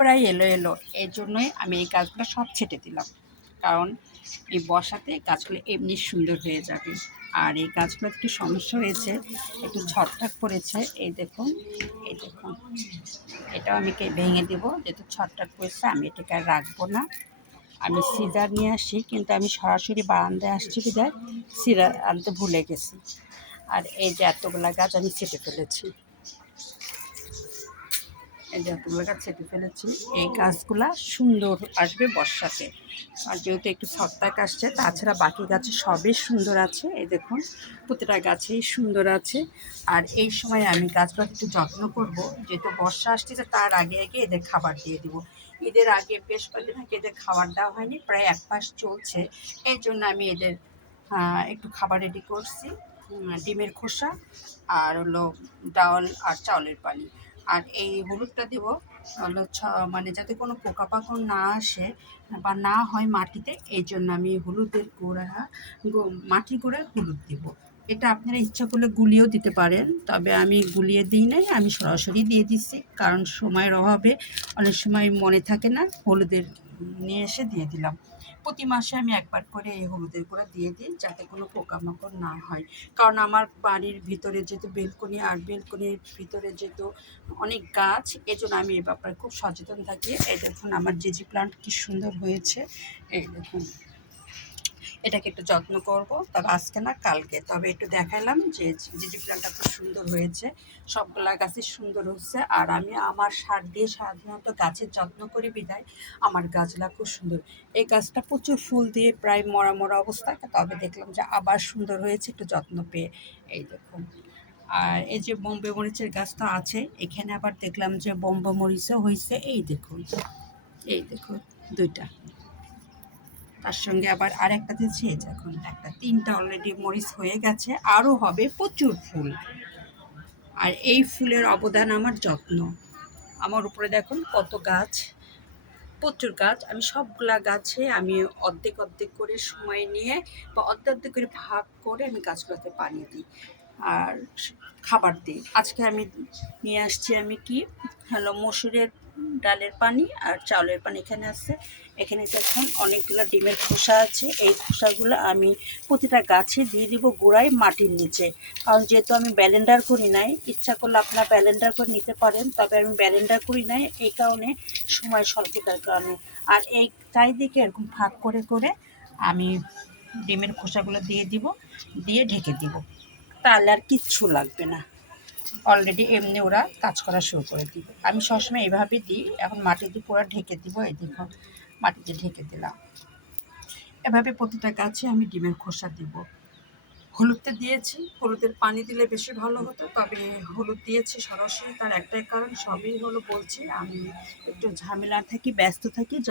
প্রায় এলো এলো, এই জন্যই আমি এই গাছগুলো সব ছেটে দিলাম, কারণ এই বর্ষাতে গাছগুলো এমনি সুন্দর হয়ে যাবে। আর এই গাছগুলো একটু সমস্যা হয়েছে, একটু ছটফট পড়েছে, এই দেখুন, এই দেখুন, এটাও আমি ভেঙে দেবো, যেহেতু ছটফট পড়েছে আমি এটাকে আর রাখবো না। আমি সিজার নিয়ে আসি, কিন্তু আমি সরাসরি বারান্দায় আসছি বিধায় সিজার আনতে ভুলে গেছি। আর এই যে এতগুলা গাছ আমি ছেটে ফেলেছি, এই যে এতগুলো গাছ ছেটে ফেলেছি। এই গাছগুলা সুন্দর আসবে বর্ষাতে, আর যেহেতু একটু ছত্রাক আসছে, তাছাড়া বাকি গাছে সবই সুন্দর আছে। এই দেখুন, প্রতিটা গাছেই সুন্দর আছে। আর এই সময় আমি গাছগুলো একটু যত্ন করব, যেহেতু বর্ষা আসতেছে, তার আগে আগে এদের খাবার দিয়ে দিব। ঈদের আগে বেশ কয়েকদিন আগে এদের খাবার দেওয়া হয়নি, প্রায় 1 মাস চলছে। এই জন্য আমি এদের একটু খাবার রেডি করছি, ডিমের খোসা আর হলো ডাল আর চাউলের পানি। আর এই হলুদটা দেব হলো মানে যাতে কোনো পোকাপাকড় না আসে বা না হয় মাটিতে, এই জন্য আমি হলুদের গুঁড়া, মাটি গুঁড়ার হলুদ দেব। এটা আপনারা ইচ্ছা করলে গুলিয়েও দিতে পারেন, তবে আমি গুলিয়ে দিই নাই, আমি সরাসরি দিয়ে দিচ্ছি, কারণ সময়ের অভাবে অনেক সময় মনে থাকে না, হলুদের নিয়ে এসে দিয়ে দিলাম। প্রতি মাসে আমি একবার করে এই হলুদের গুঁড়া দিয়ে দিই, যাতে কোনো পোকামাকড় না হয়। কারণ আমার বাড়ির ভিতরে যেহেতু বেলকনি, আর বেলকনির ভিতরে যেহেতু অনেক গাছ, এজন্য আমি এই ব্যাপারে খুব সচেতন থাকি। এই দেখুন আমার জিজি প্লান্ট কি সুন্দর হয়েছে, এই দেখুন, এটাকে একটু যত্ন করব, তবে আজকে না কালকে। তবে একটু দেখালাম যে জিজি প্লান্টটা খুব সুন্দর হয়েছে, সবগুলা গাছই সুন্দর হচ্ছে। আর আমি আমার সার দিয়ে সাধারণত গাছের যত্ন করি বিধায় আমার গাছগুলা খুব সুন্দর। এই গাছটা প্রচুর ফুল দিয়ে প্রায় মরা মরা অবস্থা, তবে দেখলাম যে আবার সুন্দর হয়েছে একটু যত্ন পেয়ে। এই দেখুন, আর এই যে বোম্বে মরিচের গাছটা আছে, এখানে আবার দেখলাম যে বোম্বে মরিচও হয়েছে, এই দেখুন, এই দেখুন, দুইটা। তার সঙ্গে আবার আরেকটা দিয়েছি, এই দেখুন একটা, 3টা অলরেডি মরিচ হয়ে গেছে, আরও হবে প্রচুর ফুল। আর এই ফুলের অবদান আমার যত্ন। আমার উপরে দেখুন কত গাছ, প্রচুর গাছ। আমি সবগুলা গাছে আমি অর্ধেক অর্ধেক করে সময় নিয়ে বা অর্ধেক অর্ধেক করে ভাগ করে আমি গাছগুলোতে পানি দিই আর খাবার দিই। আজকে আমি নিয়ে আসছি আমি কি হলো মসুরের ডালের পানি আর চাউলের পানি এখানে আছে। এখানে দেখুন অনেকগুলো ডিমের খোসা আছে, এই খোসাগুলো আমি প্রতিটা গাছে দিয়ে দিব গোড়ায় মাটির নিচে। কারণ যেহেতু আমি ব্যালেন্ডার করি নাই, ইচ্ছা করলে আপনারা ব্যালেন্ডার করে নিতে পারেন, তবে আমি ব্যালেন্ডার করি নাই এই কারণে, সময় স্বল্পতার কারণে। আর এই চারিদিকে এরকম ভাগ করে করে আমি ডিমের খোসাগুলো দিয়ে দিব, দিয়ে ঢেকে দিব, তাহলে আর কিচ্ছু লাগবে না। অলরেডি এমনি ওরা কাজ করা শুরু করে দিবে। আমি সবসময় এভাবেই দিই। এখন মাটি দিয়ে পুরো ঢেকে দিব, এই দেখুন মাটিতে ঢেকে দিলাম। এভাবে প্রতিটা গাছে আমি ডিমের খোসা দিব। হলুদটা দিয়েছি, হলুদের পানি দিলে বেশি ভালো হতো, তবে হলুদ দিয়েছি সরাসরি, তার একটাই কারণ, সবই হলো বলছি আমি একটু ঝামেলা থাকি, ব্যস্ত থাকি।